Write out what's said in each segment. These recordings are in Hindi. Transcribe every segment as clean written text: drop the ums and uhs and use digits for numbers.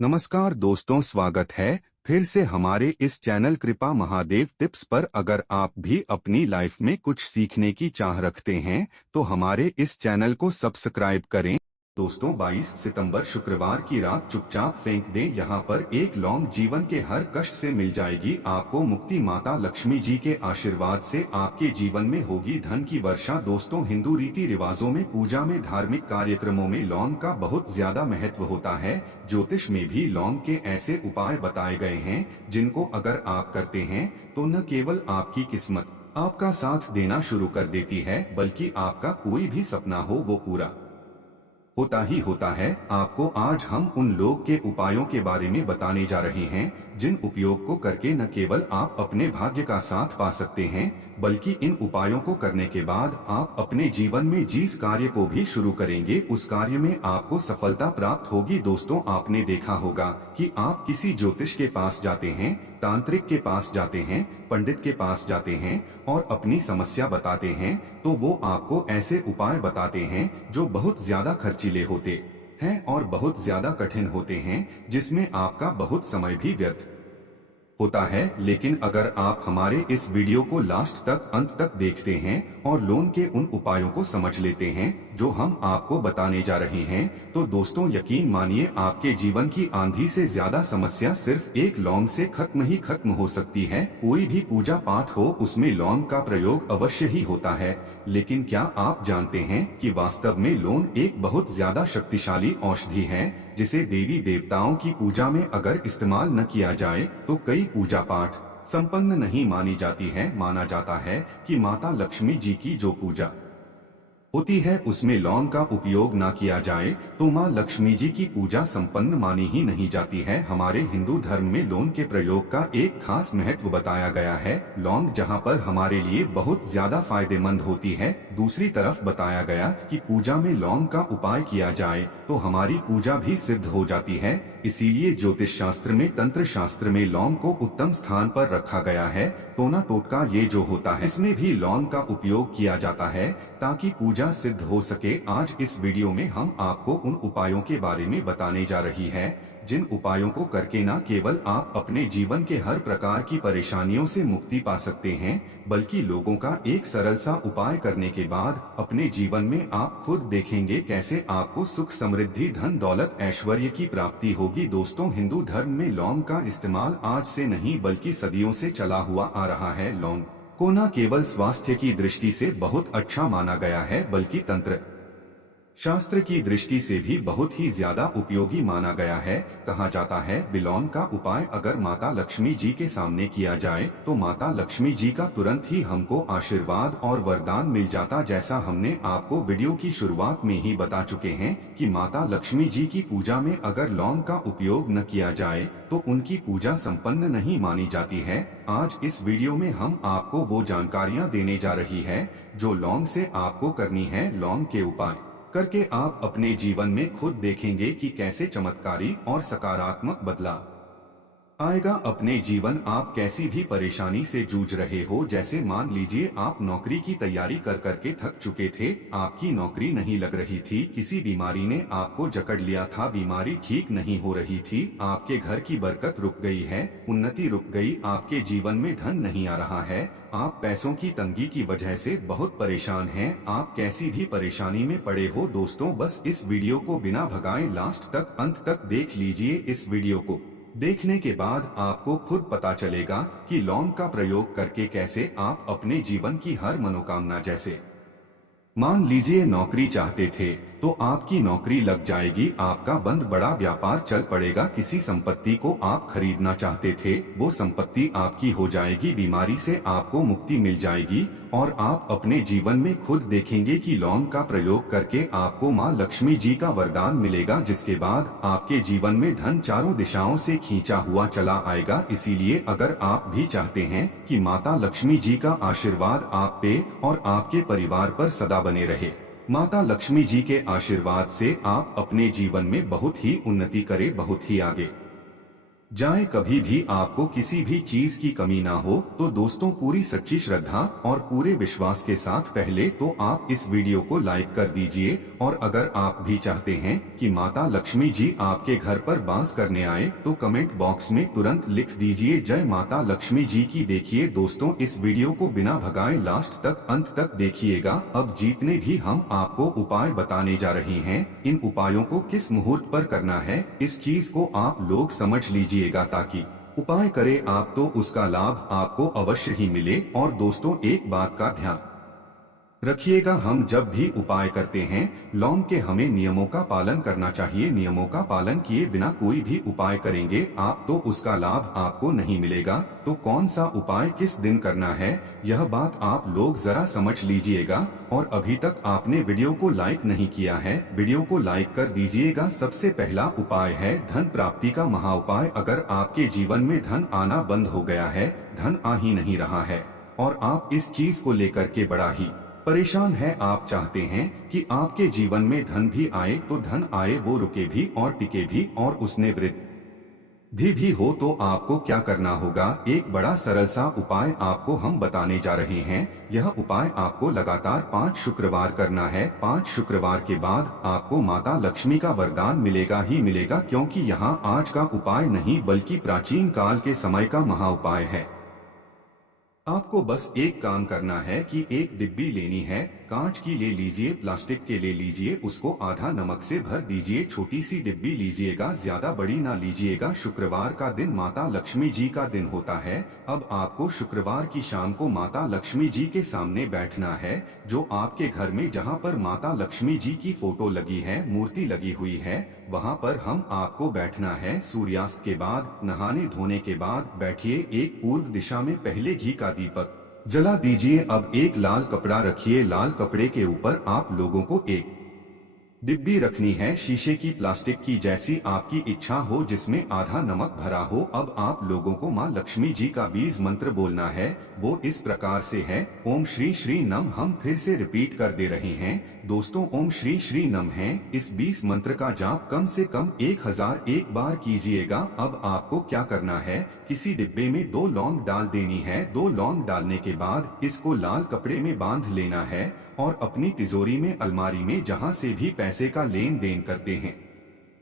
नमस्कार दोस्तों, स्वागत है फिर से हमारे इस चैनल कृपा महादेव टिप्स पर। अगर आप भी अपनी लाइफ में कुछ सीखने की चाह रखते हैं तो हमारे इस चैनल को सब्सक्राइब करें। दोस्तों, 22 सितंबर शुक्रवार की रात चुपचाप फेंक दें। यहाँ पर एक लौंग जीवन के हर कष्ट से मिल जाएगी आपको मुक्ति। माता लक्ष्मी जी के आशीर्वाद से आपके जीवन में होगी धन की वर्षा। दोस्तों, हिंदू रीति रिवाजों में, पूजा में, धार्मिक कार्यक्रमों में लौंग का बहुत ज्यादा महत्व होता है। ज्योतिष में भी लौंग के ऐसे उपाय बताए गए हैं जिनको अगर आप करते हैं तो न केवल आपकी किस्मत आपका साथ देना शुरू कर देती है, बल्कि आपका कोई भी सपना हो वो पूरा होता ही होता है। आपको आज हम उन लोग के उपायों के बारे में बताने जा रहे हैं जिन उपयोग को करके न केवल आप अपने भाग्य का साथ पा सकते हैं, बल्कि इन उपायों को करने के बाद आप अपने जीवन में जिस कार्य को भी शुरू करेंगे उस कार्य में आपको सफलता प्राप्त होगी। दोस्तों, आपने देखा होगा कि आप किसी ज्योतिष के पास जाते हैं, तांत्रिक के पास जाते हैं, पंडित के पास जाते हैं और अपनी समस्या बताते हैं तो वो आपको ऐसे उपाय बताते हैं जो बहुत ज्यादा खर्चीले होते हैं और बहुत ज्यादा कठिन होते हैं, जिसमें आपका बहुत समय भी व्यर्थ होता है। लेकिन अगर आप हमारे इस वीडियो को लास्ट तक, अंत तक देखते हैं और लोन के उन उपायों को समझ लेते हैं जो हम आपको बताने जा रहे हैं, तो दोस्तों यकीन मानिए आपके जीवन की आंधी से ज्यादा समस्या सिर्फ एक लौंग से खत्म ही खत्म हो सकती है। कोई भी पूजा पाठ हो उसमें लौंग का प्रयोग अवश्य ही होता है, लेकिन क्या आप जानते हैं कि वास्तव में लौंग एक बहुत ज्यादा शक्तिशाली औषधि है जिसे देवी देवताओं की पूजा में अगर इस्तेमाल न किया जाए तो कई पूजा पाठ संपन्न नहीं मानी जाती है। माना जाता है कि माता लक्ष्मी जी की जो पूजा होती है उसमें लौंग का उपयोग ना किया जाए तो माँ लक्ष्मी जी की पूजा संपन्न मानी ही नहीं जाती है। हमारे हिंदू धर्म में लौंग के प्रयोग का एक खास महत्व बताया गया है। लौंग जहाँ पर हमारे लिए बहुत ज्यादा फायदेमंद होती है, दूसरी तरफ बताया गया कि पूजा में लौंग का उपाय किया जाए तो हमारी पूजा भी सिद्ध हो जाती है। इसीलिए ज्योतिष शास्त्र में, तंत्र शास्त्र में लौंग को उत्तम स्थान पर रखा गया है। टोना टोटका ये जो होता है इसमें भी लौंग का उपयोग किया जाता है ताकि पूजा सिद्ध हो सके। आज इस वीडियो में हम आपको उन उपायों के बारे में बताने जा रही है जिन उपायों को करके न केवल आप अपने जीवन के हर प्रकार की परेशानियों से मुक्ति पा सकते हैं, बल्कि लोगों का एक सरल सा उपाय करने के बाद अपने जीवन में आप खुद देखेंगे कैसे आपको सुख, समृद्धि, धन, दौलत, ऐश्वर्य की प्राप्ति होगी। दोस्तों, हिंदू धर्म में लौंग का इस्तेमाल आज से नहीं बल्कि सदियों से चला हुआ आ रहा है। लौंग को न केवल स्वास्थ्य की दृष्टि से बहुत अच्छा माना गया है बल्कि तंत्र शास्त्र की दृष्टि से भी बहुत ही ज्यादा उपयोगी माना गया है। कहा जाता है लौंग का उपाय अगर माता लक्ष्मी जी के सामने किया जाए तो माता लक्ष्मी जी का तुरंत ही हमको आशीर्वाद और वरदान मिल जाता। जैसा हमने आपको वीडियो की शुरुआत में ही बता चुके हैं कि माता लक्ष्मी जी की पूजा में अगर लौंग का उपयोग न किया जाए तो उनकी पूजा संपन्न नहीं मानी जाती है। आज इस वीडियो में हम आपको वो जानकारियाँ देने जा रही है जो लौंग से आपको करनी है। लौंग के उपाय करके आप अपने जीवन में खुद देखेंगे कि कैसे चमत्कारी और सकारात्मक बदलाव आएगा। अपने जीवन, आप कैसी भी परेशानी से जूझ रहे हो, जैसे मान लीजिए आप नौकरी की तैयारी कर करके थक चुके थे, आपकी नौकरी नहीं लग रही थी, किसी बीमारी ने आपको जकड़ लिया था, बीमारी ठीक नहीं हो रही थी, आपके घर की बरकत रुक गई है, उन्नति रुक गई, आपके जीवन में धन नहीं आ रहा है, आप पैसों की तंगी की वजह से बहुत परेशान हैं, आप कैसी भी परेशानी में पड़े हो। दोस्तों, बस इस वीडियो को बिना भगाए लास्ट तक, अंत तक देख लीजिए। इस वीडियो को देखने के बाद आपको खुद पता चलेगा कि लौंग का प्रयोग करके कैसे आप अपने जीवन की हर मनोकामना, जैसे मान लीजिए नौकरी चाहते थे तो आपकी नौकरी लग जाएगी, आपका बंद बड़ा व्यापार चल पड़ेगा, किसी संपत्ति को आप खरीदना चाहते थे वो संपत्ति आपकी हो जाएगी, बीमारी से आपको मुक्ति मिल जाएगी और आप अपने जीवन में खुद देखेंगे कि लौंग का प्रयोग करके आपको माँ लक्ष्मी जी का वरदान मिलेगा, जिसके बाद आपके जीवन में धन चारों दिशाओं से खींचा हुआ चला आएगा। इसीलिए अगर आप भी चाहते हैं कि माता लक्ष्मी जी का आशीर्वाद आप पे और आपके परिवार पर सदा बने रहे, माता लक्ष्मी जी के आशीर्वाद से आप अपने जीवन में बहुत ही उन्नति करें, बहुत ही आगे जाए। कभी भी आपको किसी भी चीज की कमी ना हो तो दोस्तों पूरी सच्ची श्रद्धा और पूरे विश्वास के साथ पहले तो आप इस वीडियो को लाइक कर दीजिए। और अगर आप भी चाहते हैं कि माता लक्ष्मी जी आपके घर पर वास करने आए तो कमेंट बॉक्स में तुरंत लिख दीजिए जय माता लक्ष्मी जी की। देखिए दोस्तों, इस वीडियो को बिना भगाए लास्ट तक अंत तक देखिएगा। अब जितने भी हम आपको उपाय बताने जा रहे हैं, इन उपायों को किस मुहूर्त पर करना है, इस चीज को आप लोग समझ लीजिए ताकि उपाय करे आप तो उसका लाभ आपको अवश्य ही मिले। और दोस्तों एक बात का ध्यान रखिएगा, हम जब भी उपाय करते हैं लौंग के हमें नियमों का पालन करना चाहिए। नियमों का पालन किए बिना कोई भी उपाय करेंगे आप तो उसका लाभ आपको नहीं मिलेगा। तो कौन सा उपाय किस दिन करना है, यह बात आप लोग जरा समझ लीजिएगा। और अभी तक आपने वीडियो को लाइक नहीं किया है, वीडियो को लाइक कर दीजिएगा। सबसे पहला उपाय है धन प्राप्ति का महा उपाय। अगर आपके जीवन में धन आना बंद हो गया है, धन आ ही नहीं रहा है और आप इस चीज को लेकर के बड़ा ही परेशान है, आप चाहते हैं कि आपके जीवन में धन भी आए तो धन आए वो रुके भी और टिके भी और उसने वृद्धि भी हो, तो आपको क्या करना होगा, एक बड़ा सरल सा उपाय आपको हम बताने जा रहे हैं। यह उपाय आपको लगातार 5 शुक्रवार करना है। 5 शुक्रवार के बाद आपको माता लक्ष्मी का वरदान मिलेगा ही मिलेगा, क्योंकि यहाँ आज का उपाय नहीं बल्कि प्राचीन काल के समय का महा उपाय है। आपको बस एक काम करना है कि एक डिब्बी लेनी है, कांच की ले लीजिए, प्लास्टिक के ले लीजिए, उसको आधा नमक से भर दीजिए। छोटी सी डिब्बी लीजिएगा, ज्यादा बड़ी ना लीजिएगा। शुक्रवार का दिन माता लक्ष्मी जी का दिन होता है। अब आपको शुक्रवार की शाम को माता लक्ष्मी जी के सामने बैठना है। जो आपके घर में जहाँ पर माता लक्ष्मी जी की फोटो लगी है, मूर्ति लगी हुई है, वहाँ पर हम आपको बैठना है। सूर्यास्त के बाद, नहाने धोने के बाद बैठिए। एक पूर्व दिशा में पहले घी का दीपक जला दीजिए। अब एक लाल कपड़ा रखिए, लाल कपड़े के ऊपर आप लोगों को एक डिब्बी रखनी है, शीशे की, प्लास्टिक की, जैसी आपकी इच्छा हो, जिसमें आधा नमक भरा हो। अब आप लोगों को माँ लक्ष्मी जी का बीज मंत्र बोलना है। वो इस प्रकार से है, ओम श्री श्री नम। हम फिर से रिपीट कर दे रहे हैं दोस्तों, ओम श्री श्री नम है। इस 20 मंत्र का जाप कम से कम 1001 बार कीजिएगा। अब आपको क्या करना है, किसी डिब्बे में 2 लौंग डाल देनी है। 2 लौंग डालने के बाद इसको लाल कपड़े में बांध लेना है और अपनी तिजोरी में, अलमारी में, जहां से भी पैसे का लेन देन करते हैं,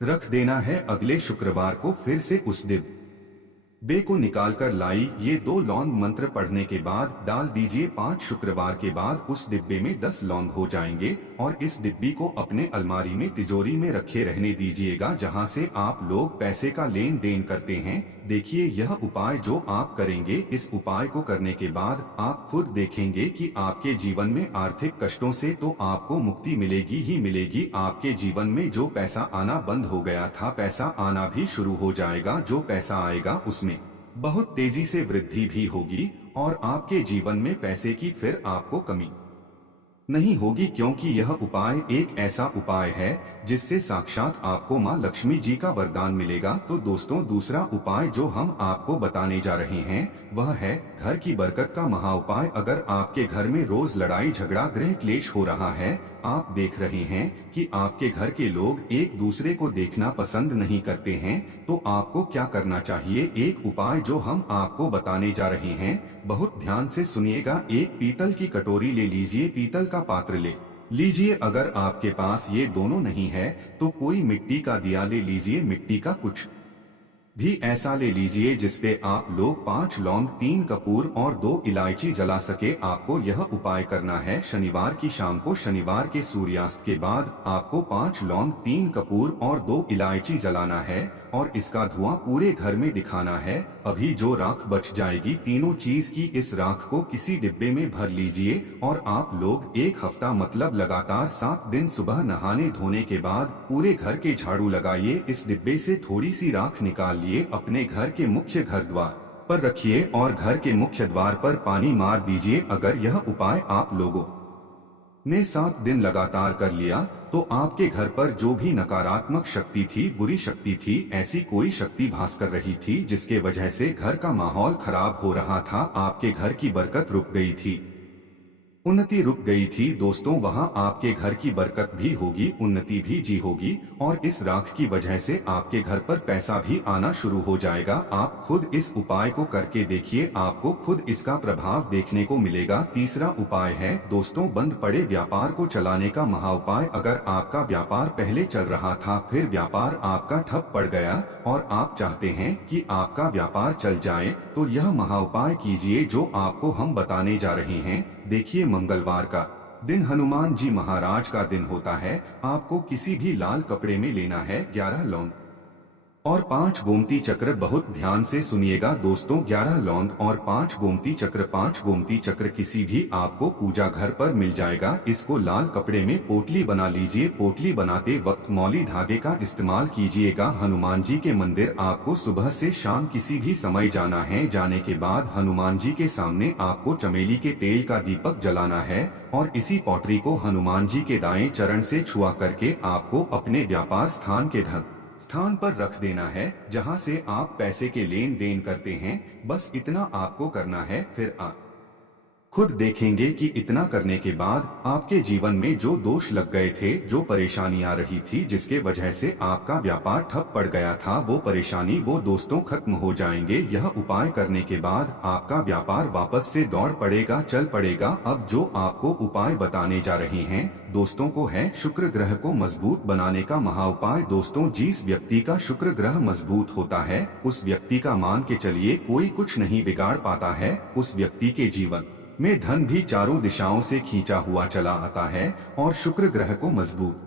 रख देना है। अगले शुक्रवार को फिर से उस डिब्बे को निकाल कर लाई। ये 2 लौंग मंत्र पढ़ने के बाद डाल दीजिए। 5 शुक्रवार के बाद उस डिब्बे में 10 लौंग हो जाएंगे और इस डिब्बी को अपने अलमारी में, तिजोरी में रखे रहने दीजिएगा, जहां से आप लोग पैसे का लेन देन करते हैं। देखिए यह उपाय जो आप करेंगे, इस उपाय को करने के बाद आप खुद देखेंगे कि आपके जीवन में आर्थिक कष्टों से तो आपको मुक्ति मिलेगी ही मिलेगी। आपके जीवन में जो पैसा आना बंद हो गया था, पैसा आना भी शुरू हो जाएगा। जो पैसा आएगा उसमें बहुत तेजी से वृद्धि भी होगी और आपके जीवन में पैसे की फिर आपको कमी नहीं होगी, क्योंकि यह उपाय एक ऐसा उपाय है जिससे साक्षात आपको माँ लक्ष्मी जी का वरदान मिलेगा। तो दोस्तों दूसरा उपाय जो हम आपको बताने जा रहे हैं वह है घर की बरकत का महा उपाय। अगर आपके घर में रोज लड़ाई झगड़ा, गृह क्लेश हो रहा है, आप देख रहे हैं कि आपके घर के लोग एक दूसरे को देखना पसंद नहीं करते हैं, तो आपको क्या करना चाहिए, एक उपाय जो हम आपको बताने जा रहे हैं, बहुत ध्यान से सुनिएगा। एक पीतल की कटोरी ले लीजिए, पीतल का पात्र ले लीजिए। अगर आपके पास ये दोनों नहीं है तो कोई मिट्टी का दिया ले लीजिए, मिट्टी का कुछ भी ऐसा ले लीजिए जिसपे आप लोग 5 लौंग, 3 कपूर और 2 इलायची जला सके। आपको यह उपाय करना है शनिवार की शाम को। शनिवार के सूर्यास्त के बाद आपको 5 लौंग, 3 कपूर और 2 इलायची जलाना है और इसका धुआं पूरे घर में दिखाना है। अभी जो राख बच जाएगी, तीनों चीज की, इस राख को किसी डिब्बे में भर लीजिए और आप लोग 1 हफ्ता मतलब लगातार 7 दिन सुबह नहाने धोने के बाद पूरे घर के झाड़ू लगाइए। इस डिब्बे से थोड़ी सी राख निकाल लिए, अपने घर के मुख्य घर द्वार पर रखिए और घर के मुख्य द्वार पर पानी मार दीजिए। अगर यह उपाय आप लोगों ने 7 दिन लगातार कर लिया तो आपके घर पर जो भी नकारात्मक शक्ति थी, बुरी शक्ति थी, ऐसी कोई शक्ति भास कर रही थी जिसके वजह से घर का माहौल खराब हो रहा था, आपके घर की बरकत रुक गई थी, उन्नति रुक गई थी दोस्तों, वहां आपके घर की बरकत भी होगी, उन्नति भी जी होगी और इस राख की वजह से आपके घर पर पैसा भी आना शुरू हो जाएगा। आप खुद इस उपाय को करके देखिए, आपको खुद इसका प्रभाव देखने को मिलेगा। तीसरा उपाय है दोस्तों, बंद पड़े व्यापार को चलाने का महा उपाय। अगर आपका व्यापार पहले चल रहा था, फिर व्यापार आपका ठप पड़ गया और आप चाहते हैं कि आपका व्यापार चल जाए, तो यह महा उपाय कीजिए जो आपको हम बताने जा रहे हैं। देखिए, मंगलवार का दिन हनुमान जी महाराज का दिन होता है। आपको किसी भी लाल कपड़े में लेना है 11 लौंग और 5 गोमती चक्र। बहुत ध्यान से सुनिएगा दोस्तों, 11 लौंग और 5 गोमती चक्र। 5 गोमती चक्र किसी भी आपको पूजा घर पर मिल जाएगा। इसको लाल कपड़े में पोटली बना लीजिए। पोटली बनाते वक्त मौली धागे का इस्तेमाल कीजिएगा। हनुमान जी के मंदिर आपको सुबह से शाम किसी भी समय जाना है। जाने के बाद हनुमान जी के सामने आपको चमेली के तेल का दीपक जलाना है और इसी पोटली को हनुमान जी के दाएं चरण से छुआ करके आपको अपने व्यापार स्थान पर रख देना है, जहां से आप पैसे के लेन देन करते हैं। बस इतना आपको करना है। फिर आप खुद देखेंगे कि इतना करने के बाद आपके जीवन में जो दोष लग गए थे, जो परेशानी आ रही थी, जिसके वजह से आपका व्यापार ठप पड़ गया था, वो परेशानी वो दोस्तों खत्म हो जाएंगे। यह उपाय करने के बाद आपका व्यापार वापस से दौड़ पड़ेगा, चल पड़ेगा। अब जो आपको उपाय बताने जा रहे हैं दोस्तों को है शुक्र ग्रह को मजबूत बनाने का महा उपाय। दोस्तों, जिस व्यक्ति का शुक्र ग्रह मजबूत होता है, उस व्यक्ति का मान के चलिए कोई कुछ नहीं बिगाड़ पाता है। उस व्यक्ति के जीवन में धन भी चारों दिशाओं से खींचा हुआ चला आता है। और शुक्र ग्रह को मजबूत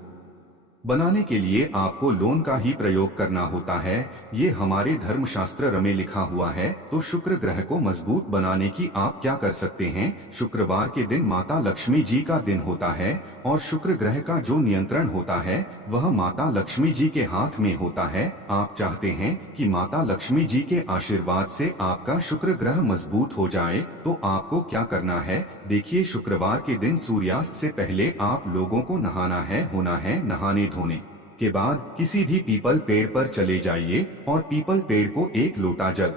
बनाने के लिए आपको लोन का ही प्रयोग करना होता है। ये हमारे धर्मशास्त्र में लिखा हुआ है। तो शुक्र ग्रह को मजबूत बनाने की आप क्या कर सकते हैं? शुक्रवार के दिन माता लक्ष्मी जी का दिन होता है और शुक्र ग्रह का जो नियंत्रण होता है वह माता लक्ष्मी जी के हाथ में होता है। आप चाहते हैं कि माता लक्ष्मी जी के आशीर्वाद से आपका शुक्र ग्रह मजबूत हो जाए, तो आपको क्या करना है? देखिए, शुक्रवार के दिन सूर्यास्त से पहले आप लोगों को नहाना है, होना है। नहाने धोने के बाद किसी भी पीपल पेड़ पर चले जाइए और पीपल पेड़ को 1 लोटा जल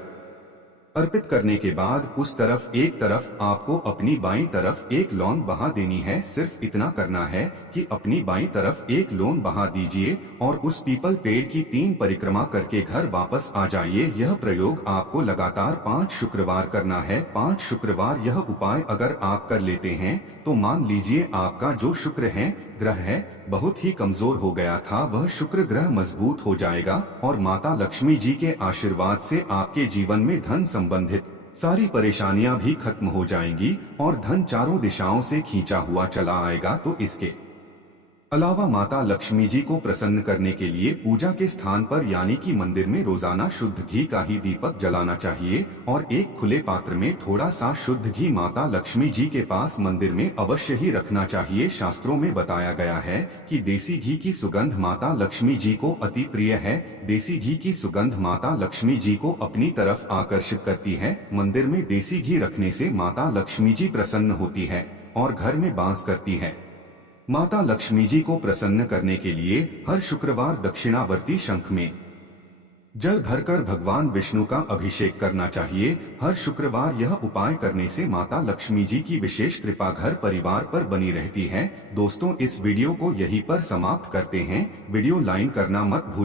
अर्पित करने के बाद उस तरफ एक तरफ आपको अपनी बाईं तरफ 1 लौंग बहा देनी है। सिर्फ इतना करना है कि अपनी बाईं तरफ 1 लौंग बहा दीजिए और उस पीपल पेड़ की 3 परिक्रमा करके घर वापस आ जाइए। यह प्रयोग आपको लगातार 5 शुक्रवार करना है। 5 शुक्रवार यह उपाय अगर आप कर लेते हैं तो मान लीजिए आपका जो शुक्र ग्रह है बहुत ही कमजोर हो गया था, वह शुक्र ग्रह मजबूत हो जाएगा और माता लक्ष्मी जी के आशीर्वाद से आपके जीवन में धन संबंधित सारी परेशानियां भी खत्म हो जाएंगी और धन चारों दिशाओं से खींचा हुआ चला आएगा। तो इसके अलावा माता लक्ष्मी जी को प्रसन्न करने के लिए पूजा के स्थान पर यानी कि मंदिर में रोजाना शुद्ध घी का ही दीपक जलाना चाहिए और एक खुले पात्र में थोड़ा सा शुद्ध घी माता लक्ष्मी जी के पास मंदिर में अवश्य ही रखना चाहिए। शास्त्रों में बताया गया है कि देसी घी की सुगंध माता लक्ष्मी जी को अति प्रिय है। देसी घी की सुगंध माता लक्ष्मी जी को अपनी तरफ आकर्षित करती है। मंदिर में देसी घी रखने से माता लक्ष्मी जी प्रसन्न होती है और घर में वास करती है। माता लक्ष्मी जी को प्रसन्न करने के लिए हर शुक्रवार दक्षिणावर्ती शंख में जल भरकर भगवान विष्णु का अभिषेक करना चाहिए। हर शुक्रवार यह उपाय करने से माता लक्ष्मी जी की विशेष कृपा घर परिवार पर बनी रहती है। दोस्तों, इस वीडियो को यहीं पर समाप्त करते हैं। वीडियो लाइक करना मत भूलिए।